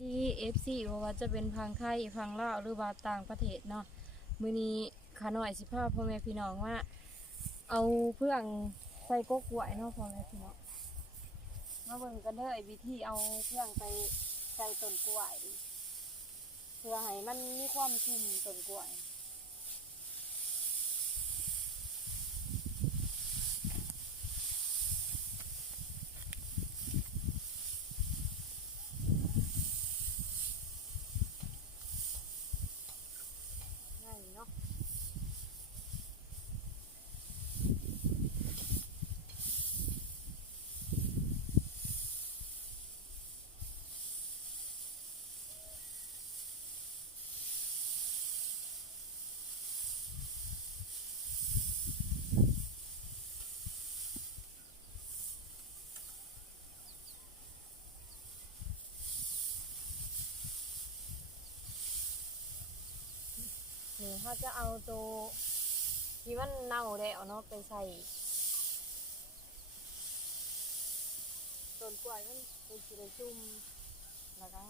ดีเอฟซีเพราะว่าจะเป็นพังไทยพังลาวหรือว่าต่างประเทศเนาะมื้อนี้ขาหน่อยสิพาพ่อแม่พี่น้องว่าเอาเพื่องใส่กกกล้วยเนาะพ่อแม่พี่น้องมาเบิ่งกันเด้อวิธีเอาเพื่องไปใส่ต้นกล้วยเพื่อให้มันมีความชุ่มต้นกล้วยง่ายเนาะนี่เขาจะเอาตัวที่มันเน่าแล้วเนาะไปใส่ต้นกล้วยมันเป็นสิได้ชุ่มแล้วก็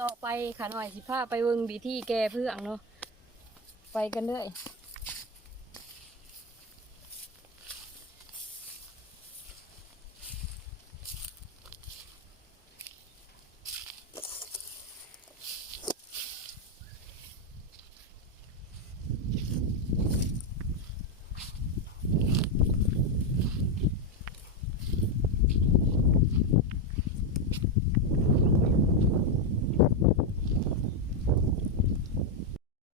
ต่อไปขาหน่อยสิพาไปเบิ่งวิธีแก้เพื่องเนาะไปกันเลย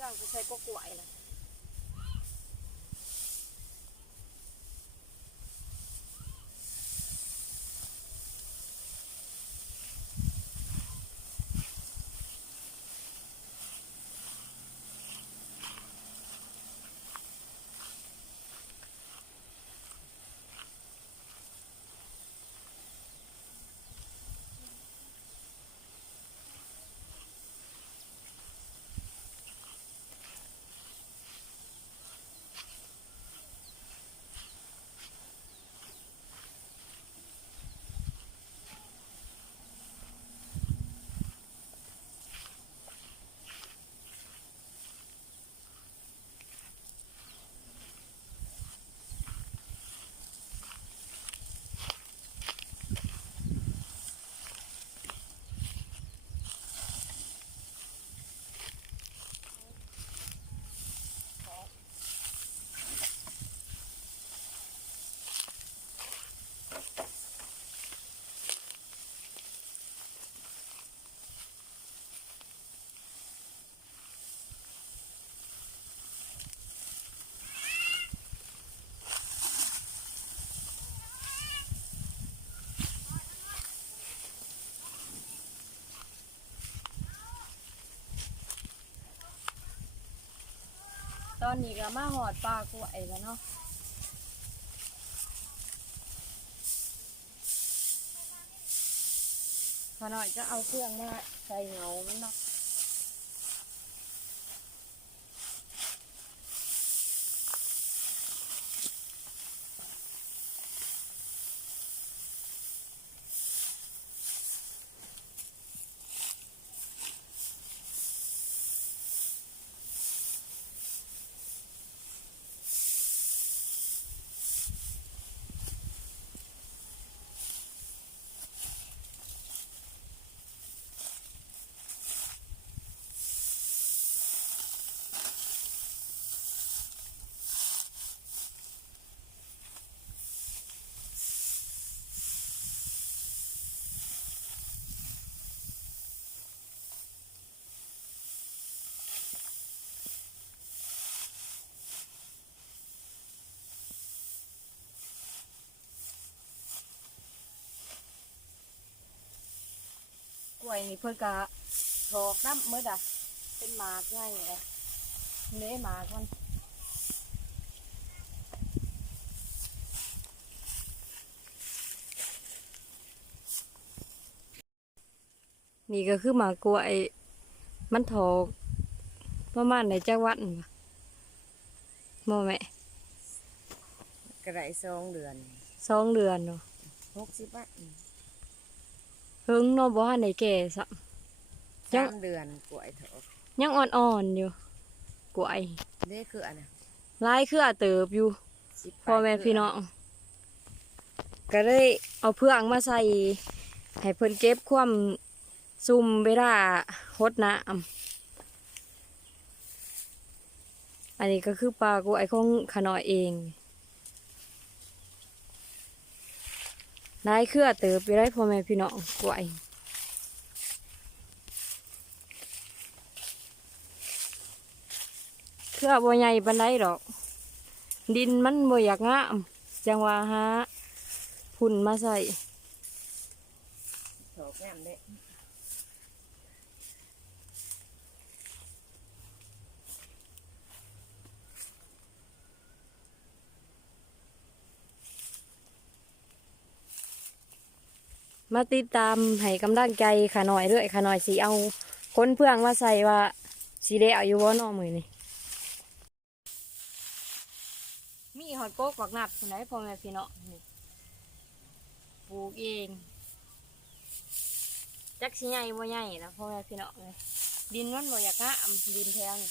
เรื่องไปใช้กกล้วยนะตอนนี้ก็มาหอดปลากล้วยแล้วเนาะขอหน่อยจะเอาเครื่องมาใส่เหงามันเนาะ วยนี่เพิ่นก็ถอกน้ำเมื่อดะเป็นหมากง่ายเลยเนื้อหมากมันนี่ก็คือหมากกล้วยมันถอกประมาณในจังหวัดบ่โมแม่ กระไร2 เดือน2 เดือนเนาะ 60 บาทเฮิงเนาะบ่ทันได้แก่ซะ ยัง 3 เดือนกล้วยถอก ยังอ่อนๆอยู่กล้วย เด้คืออันน่ะ หลายเครือเติบอยู่ 10 พ่อแม่พี่น้องก็เลยเอาเพื่องมาใส่ให้เพิ่นเก็บความซุ่มเวลาหดน้ำอันนี้ก็คือปลากล้วยของขะน้อยเองหลายเครือเติบอยู่ได้พ่อแม่พี่น้องกล้วยเครือบ่ใหญ่ปานใดดอกดินมันบ่อยากงามจังว่าหาพุ่นมาใส่ ถอกงามเด้มาติดตามให้กำลังใจขาหน่อยเรื่อยขาหน่อยสิเอาคนเพื่องมาใส่ว่าสีได้อายุว่านอมือนี่มีหอยโก๊กบักนัดคนไหนพ่อแม่พี่เนาะนี่ปลูกเองจักสิใหญ่บ่ใหญ่นะพ่อแม่พี่เนาะเลยดินมันบ่อยากงามดินแถวนี่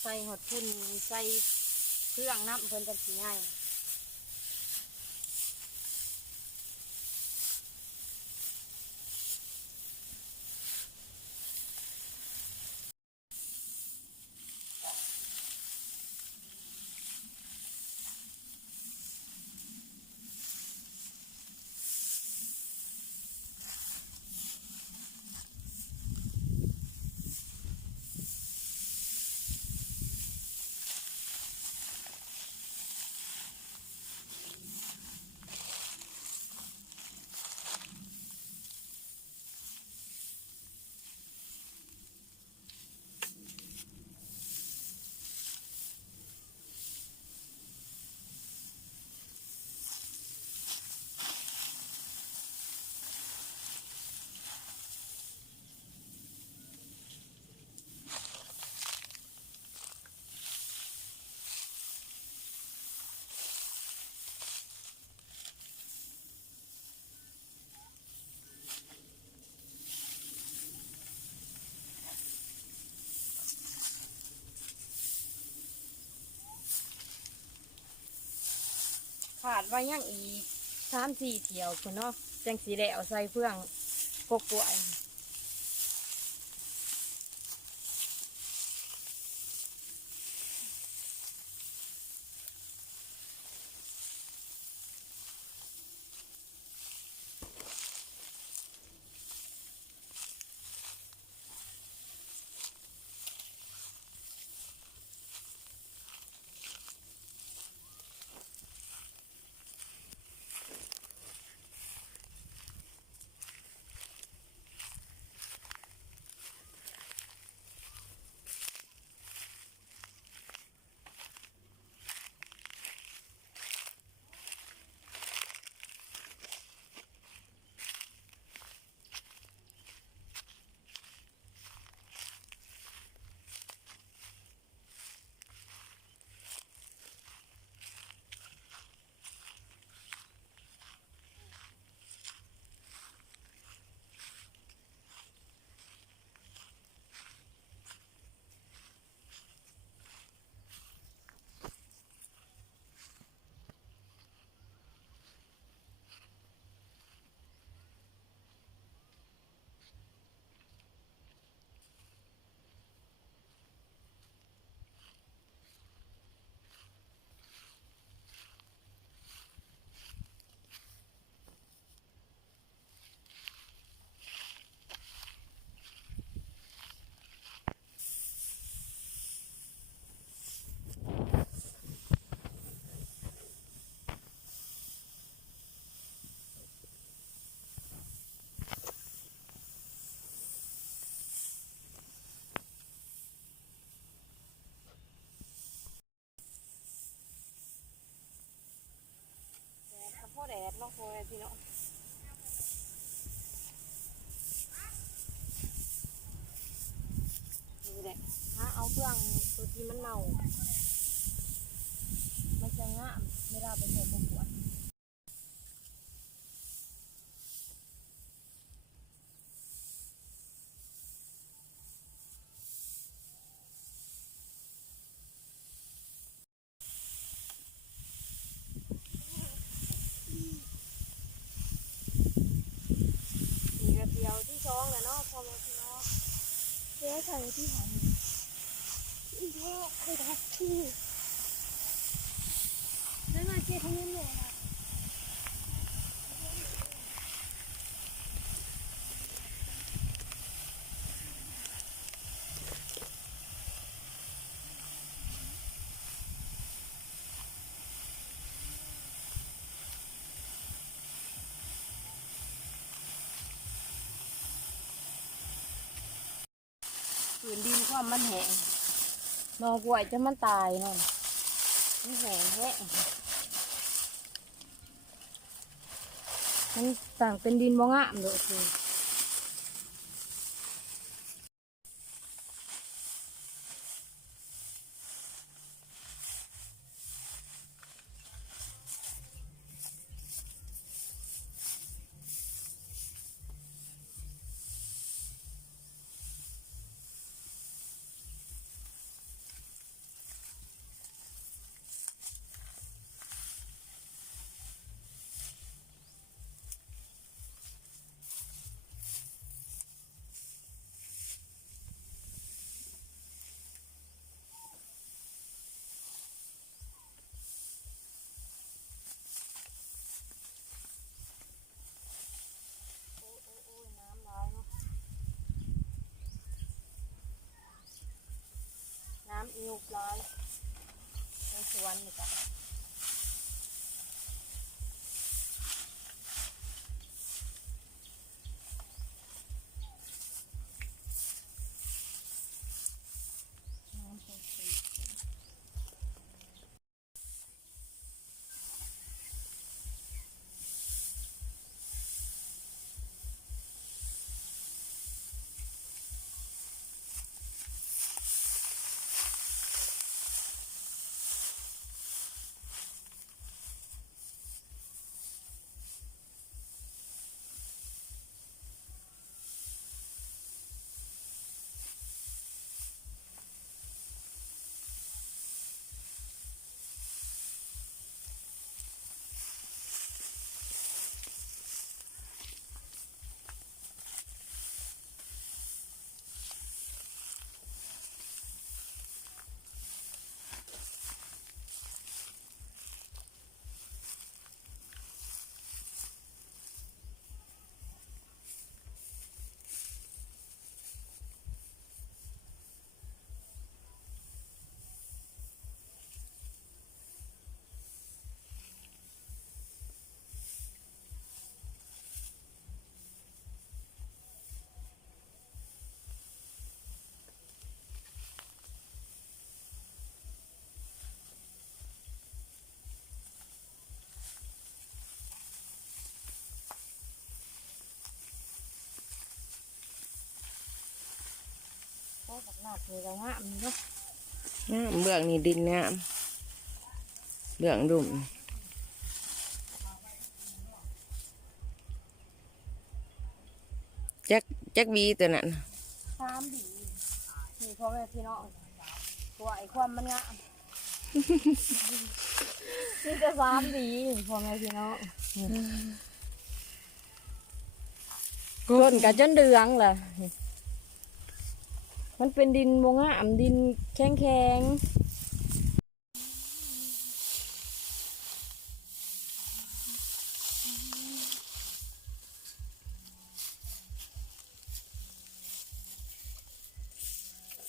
ใส่หดพุ่นใส่เครื่องน้ำเพิ่นจักสิใหญ่ ขาดไว้ยังอีก3-4 เที่ยวคุณเนาะจังสีได้เอาใส่เพื่องกกล้วย เนาะพ่อแม่พี่น้องนี่แหละถ้าเอาเครื่องตัวที่มันเน่ามันจะงามไม่ได้ไปใส่กบวนนี่กระเทียวที่ช่องนะเนาะพ่อแม่พี่น้องเจ๊ใส่ที่หอมอีกแล้วไปทักที่นั่นมาเจ๊ทั้งนี้เลยนะผืนดินความมันแห้งนอกล้วยจะมันตายเนาะมันแห้งแห้งมันต่างเป็นดินบ่งามเลยคือน้ำร้ายเนาะน้ำอิวร้ายในสวนนี่จ้ะน้ำเป็นสีโอ้แบบหนักเลยแล้วงามนี่เนาะ งามเบื้องนี่ดินงามเบื้องดุ่มจักบีตัวนั้น 3 ดีนี่พ่อแม่พี่น้องตัวไอ้ความมันงาม นี่จะ3 ดีพ่อแม่พี่น้องก้นกับจนเดืองแหละมันเป็นดินโมงามดินแข็งแข็ง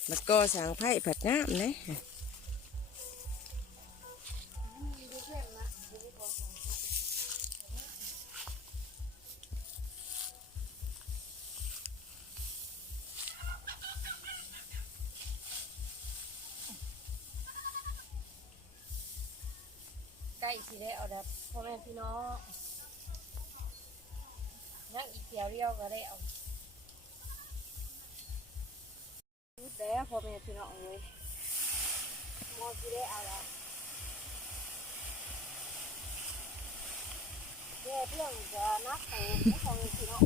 แล้วก็สางไผ่ผัดงามเลยใกล้สิได้เอาดับพ่อแม่พี่น้อง นั่งอีกเดียวเดียวก็ได้เอาแล้วพ่อแม่พี่น้องเลยมอที่ได้เอาละแย่เรื่องจะนักแต่พ่อแม่พี่น้อง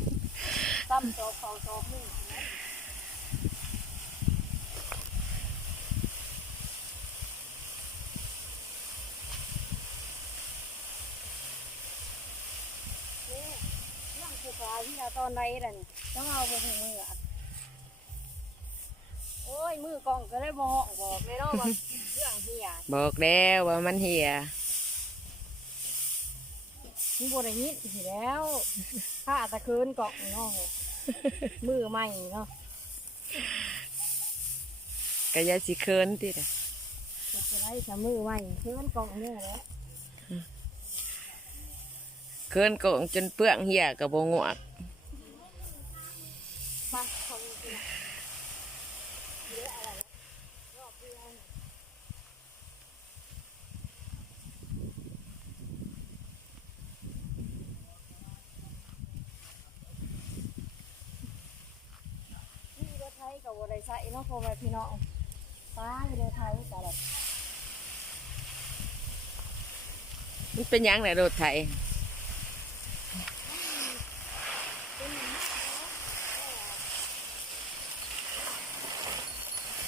ซ้ำโตเขาโตนี่นั่งคือฟ้าที่เราตอนใดล่ะนี่ต้องเอาไปถึงมืออ่ะโอ้ยมือกองก็ได้บอกเลยเนาะว่าเรื่องเฮีย บอกแล้วว่ามันเหี่ย มึงบได้ยินสิแล้วถ้าตะคืนกล่องเนาะมือใหม่เนาะ ก็อย่าสิเคินติด จะได้จะมือใหม่คืนกล่องเนี่ยแหละ เคินโกงจนเปลืองเหี่ยกับบ่งวก ไปคนกินเยอะอะไรรอบเดือนนี่รถไทยกับรถไทยเนาะพ่อแม่พี่น้องตายรถไทยแต่แบบ มันเป็นหยังไงรถไถ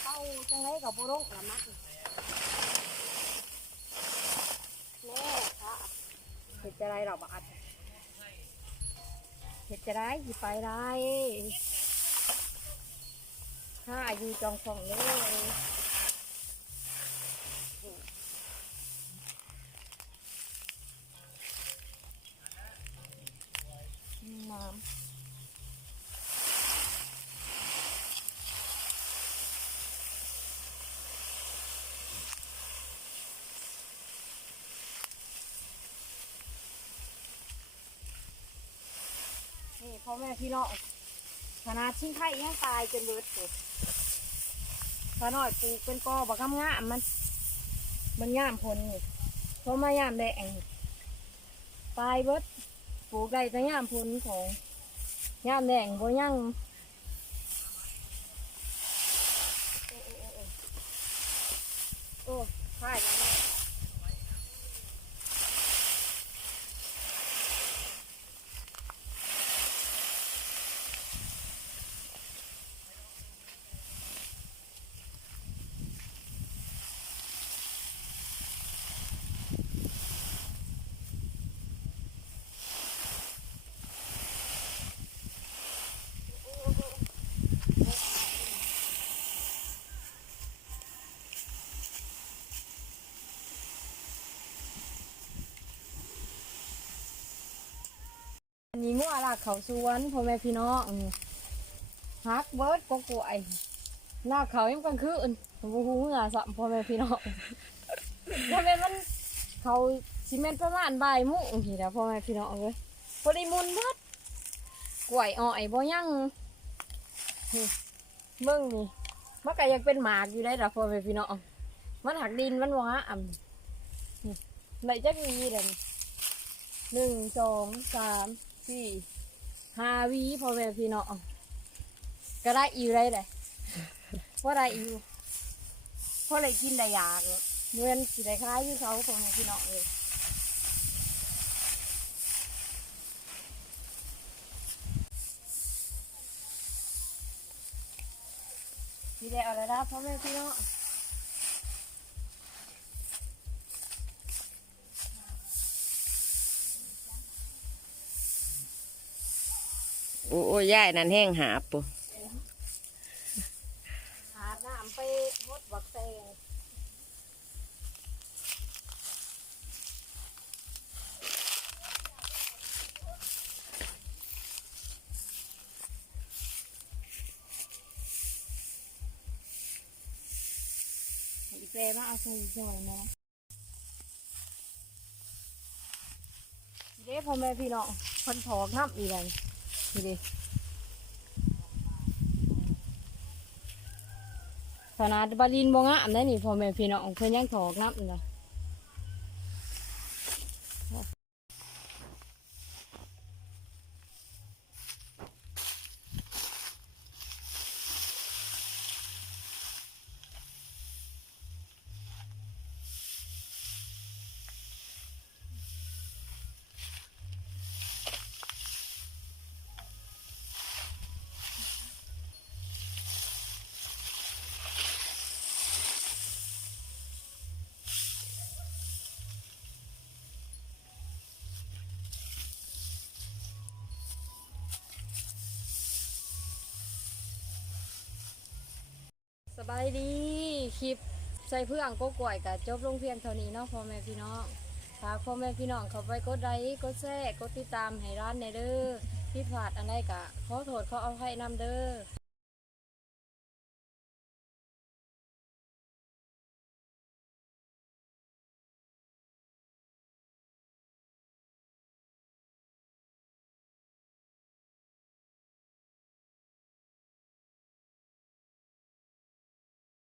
เข้าจังไรกับบุรุษละมักแม่ค่ะเห็ดจะไรเราบาดเห็ดจะไรสิไปได้ถ้าอายุจองฟองเลยน้ำนี่พ่อแม่พี่น้องขนาดชิ้นไข่ยังตายจนเบิดเลยขนาดปลูกเป็นกอบักงามมันงามพลนี่เพราะมายามแดงตายเบิดปลูกได้แต่งามพลของงามแดงบ่ยังโอ้ใช่แล้วอันนี้งัวลากเขาสวนพ่อแม่พี่น้องฮักเบิร์ดก็กล้วยลากเขายังกลางคืนบูฮูเมื่อสัมพ่อแม่พี่น้องถ้าเป็นมันเขาซีเมนต์ประมาณบ่ายโมุ้งทีนะพ่อแม่พี่น้องเลยพอดีมุนเบิดกล้วยอ่อยบ่ยังนี่เบิ่งนี่มันก็ยังเป็นหมากอยู่ได้ละพ่อแม่พี่น้องมันหักดินมันวะนี่ไหนจะมีเด่น1 2 3 4 5วีพ่อแม่พี่น้องก็ได้อีได้เลยเพราะได้อีเพราะได้กินได้ยากเมื่อนสิได้คล้ายที่เขาพ่อแม่พี่น้องเลยสิได้เอาแล้วนะพ่อแม่พี่น้อง โอ้ยายนั่นแห้งหาบปุ หาน้ำไปหดบักแตงอีแปรมาเอาใส่ซอยนะเด้พ่อแม่พี่น้องคนถอกน้ำอีกเลยนี่ดิขนาดบาลินบงะอันนั้นนี่พ่อแม่พี่น้องเพิ่นยังถอกน้ำอีกเลย บายดีคลิปใส่เพื่องก็ก่อยกับจบลงเพียงเท่านี้เนาะพ่อแม่พี่น้องฝากพ่อแม่พี่น้องเขาไปกดไลค์กดแชร์กดติดตามให้ร้านในเด้อที่ผาดอันใดกะขอโทษขออภัยนำเด้อ